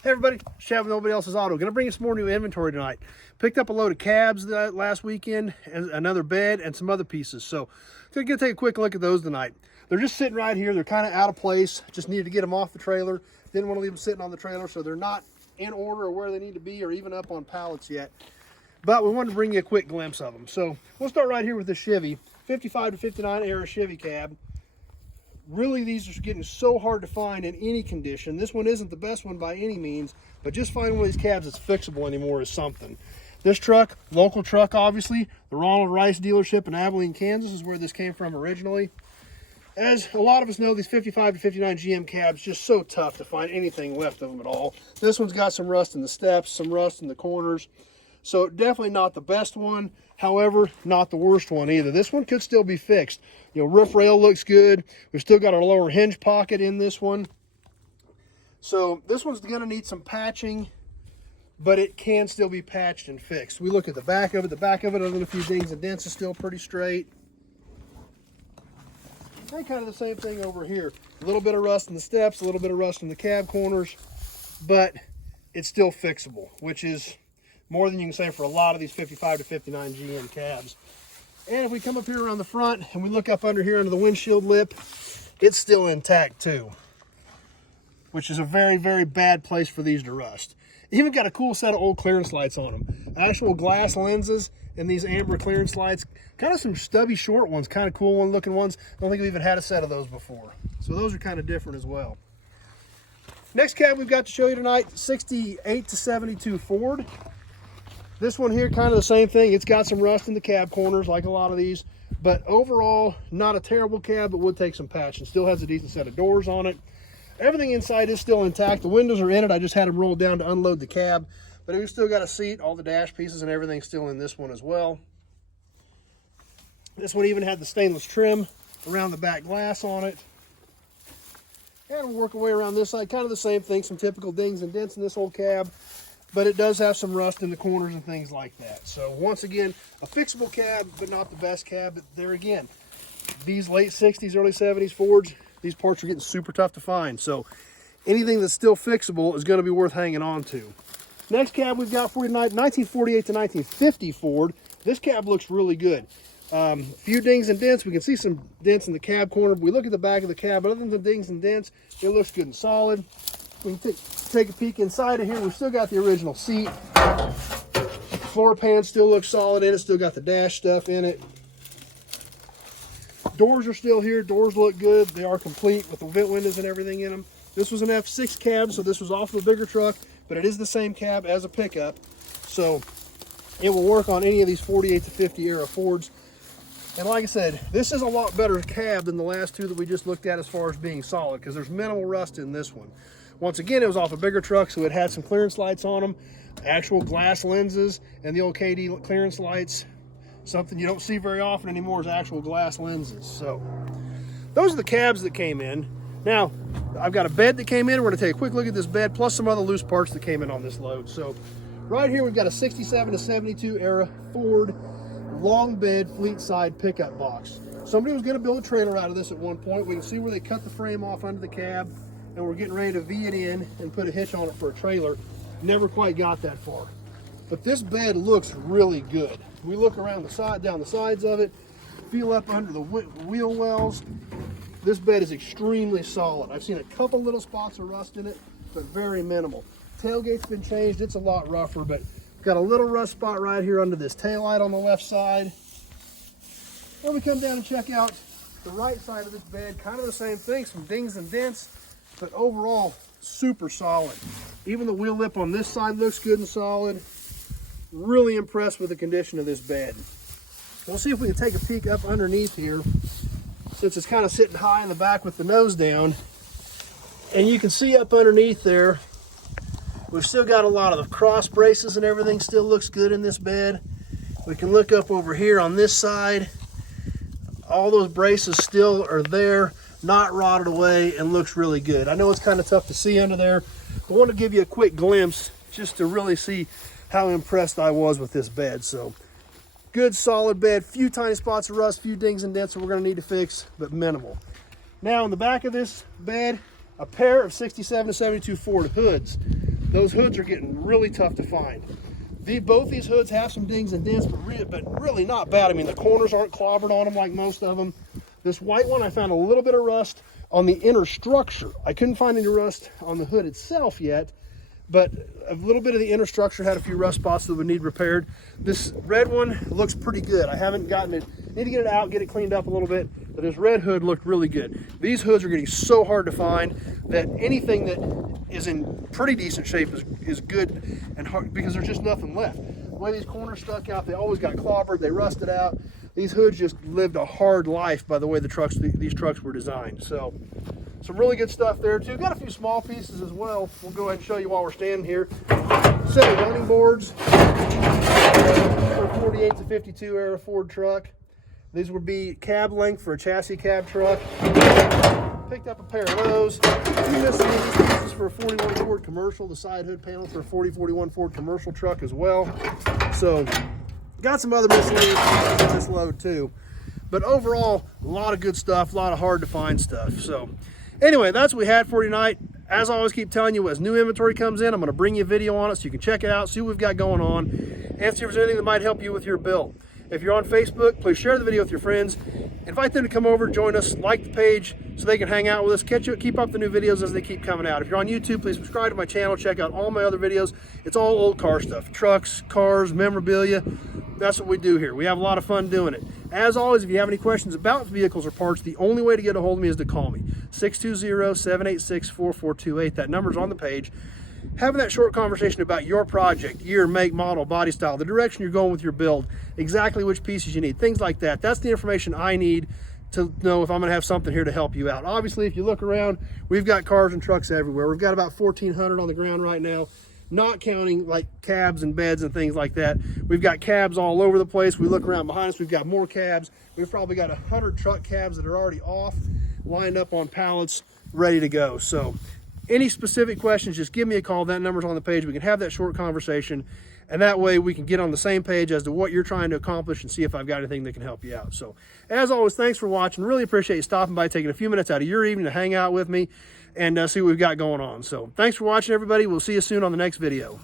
Hey everybody, Chevy, nobody else's auto. Gonna bring you some more new inventory tonight. Picked up a load of cabs last weekend, and another bed, and some other pieces. So, gonna take a quick look at those tonight. They're just sitting right here. They're kind of out of place. Just needed to get them off the trailer. Didn't want to leave them sitting on the trailer, so they're not in order or where they need to be, or even up on pallets yet. But we wanted to bring you a quick glimpse of them. So, we'll start right here with the Chevy 55 to 59 era Chevy cab. Really, these are getting so hard to find in any condition. This one isn't the best one by any means, but just finding one of these cabs that's fixable anymore is something. This truck, local truck obviously, the Ronald Rice dealership in Abilene, Kansas is where this came from originally. As a lot of us know, these 55 to 59 GM cabs, just so tough to find anything left of them at all. This one's got some rust in the steps, some rust in the corners. So definitely not the best one. However, not the worst one either. This one could still be fixed. You know, roof rail looks good. We've still got our lower hinge pocket in this one. So this one's going to need some patching, but it can still be patched and fixed. We look at the back of it. The back of it, other than a few dings and dents, is still pretty straight. And kind of the same thing over here. A little bit of rust in the steps, a little bit of rust in the cab corners, but it's still fixable, which is more than you can say for a lot of these 55 to 59 GM cabs. And if we come up here around the front and we look up under here under the windshield lip, it's still intact too, which is a very, very bad place for these to rust. Even got a cool set of old clearance lights on them. Actual glass lenses and these amber clearance lights. Kind of some stubby short ones, kind of cool one looking ones. I don't think we've even had a set of those before. So those are kind of different as well. Next cab we've got to show you tonight, 68 to 72 Ford. This one here, kind of the same thing. It's got some rust in the cab corners like a lot of these, but overall, not a terrible cab, but would take some patching. Still has a decent set of doors on it. Everything inside is still intact. The windows are in it. I just had them rolled down to unload the cab, but we've still got a seat, all the dash pieces and everything still in this one as well. This one even had the stainless trim around the back glass on it. And we'll work our way around this side. Kind of the same thing, some typical dings and dents in this old cab, but it does have some rust in the corners and things like that. So once again, a fixable cab, but not the best cab. But there again, these late 60s, early 70s Fords, these parts are getting super tough to find. So anything that's still fixable is going to be worth hanging on to. Next cab we've got for tonight, 1948 to 1950 Ford. This cab looks really good. Few dings and dents. We can see some dents in the cab corner. But we look at the back of the cab, but other than the dings and dents, it looks good and solid. We can take a peek inside of here. We've still got the original seat. Floor pan still looks solid in it. Still got the dash stuff in it. Doors are still here. Doors look good. They are complete with the vent windows and everything in them. This was an F6 cab, so this was off of a bigger truck, but it is the same cab as a pickup. So it will work on any of these 48 to 50 era Fords. And like I said, this is a lot better cab than the last two that we just looked at as far as being solid, because there's minimal rust in this one. Once again, it was off a bigger truck, so it had some clearance lights on them, actual glass lenses, and the old KD clearance lights. Something you don't see very often anymore is actual glass lenses. So those are the cabs that came in. Now, I've got a bed that came in. We're going to take a quick look at this bed, plus some other loose parts that came in on this load. So right here, we've got a 67 to 72 era Ford long bed fleet side pickup box. Somebody was going to build a trailer out of this at one point. We can see where they cut the frame off under the cab, and we're getting ready to V it in and put a hitch on it for a trailer. Never quite got that far. But this bed looks really good. We look around the side, down the sides of it, feel up under the wheel wells. This bed is extremely solid. I've seen a couple little spots of rust in it, but very minimal. Tailgate's been changed. It's a lot rougher, but got a little rust spot right here under this taillight on the left side. Then we come down and check out the right side of this bed. Kind of the same thing, some dings and dents, but overall super solid. Even the wheel lip on this side looks good and solid. Really impressed with the condition of this bed. We'll see if we can take a peek up underneath here, since it's kind of sitting high in the back with the nose down. And you can see up underneath there, we've still got a lot of the cross braces and everything still looks good in this bed. We can look up over here on this side. All those braces still are there, not rotted away, and looks really good. I know it's kind of tough to see under there, but I want to give you a quick glimpse just to really see how impressed I was with this bed. So good solid bed, few tiny spots of rust, few dings and dents that we're going to need to fix, but minimal. Now in the back of this bed, a pair of 67 to 72 Ford hoods. those hoods are getting really tough to find. Both these hoods have some dings and dents, but really not bad. I mean, the corners aren't clobbered on them like most of them. This white one, I found a little bit of rust on the inner structure. I couldn't find any rust on the hood itself yet, but a little bit of the inner structure had a few rust spots that would need repaired. This red one looks pretty good. I haven't gotten it, need to get it out, get it cleaned up a little bit, but this red hood looked really good. These hoods are getting so hard to find that anything that is in pretty decent shape is good and hard, because there's just nothing left. The way these corners stuck out, they always got clobbered, they rusted out. These hoods just lived a hard life by the way these trucks were designed. So some really good stuff there too. Got a few small pieces as well. We'll go ahead and show you while we're standing here. Set of running boards for a 48 to 52 era Ford truck. These would be cab length for a chassis cab truck. Picked up a pair of those. Two miscellaneous pieces for a 41 Ford commercial. The side hood panel for a 4041 Ford commercial truck as well. So got some other miscellaneous pieces in this load too. But overall, a lot of good stuff, a lot of hard to find stuff. So anyway, that's what we had for tonight. As I always keep telling you, as new inventory comes in, I'm going to bring you a video on it so you can check it out, see what we've got going on, and see if there's anything that might help you with your build. If you're on Facebook, please share the video with your friends. Invite them to come over, join us, like the page so they can hang out with us, keep up the new videos as they keep coming out. If you're on YouTube, please subscribe to my channel, check out all my other videos. It's all old car stuff, trucks, cars, memorabilia. That's what we do here. We have a lot of fun doing it. As always, if you have any questions about vehicles or parts, the only way to get a hold of me is to call me. 620-786-4428. That number's on the page. Having that short conversation about your project, year, make, model, body style, the direction you're going with your build, exactly which pieces you need, things like that. That's the information I need to know if I'm going to have something here to help you out. Obviously, if you look around, we've got cars and trucks everywhere. We've got about 1,400 on the ground right now, not counting like cabs and beds and things like that. We've got cabs all over the place. We look around behind us, we've got more cabs. We've probably got 100 truck cabs that are already off, lined up on pallets, ready to go. So any specific questions, just give me a call. That number's on the page. We can have that short conversation, and that way we can get on the same page as to what you're trying to accomplish and see if I've got anything that can help you out. So as always, thanks for watching. Really appreciate you stopping by, taking a few minutes out of your evening to hang out with me and see what we've got going on. So thanks for watching, everybody. We'll see you soon on the next video.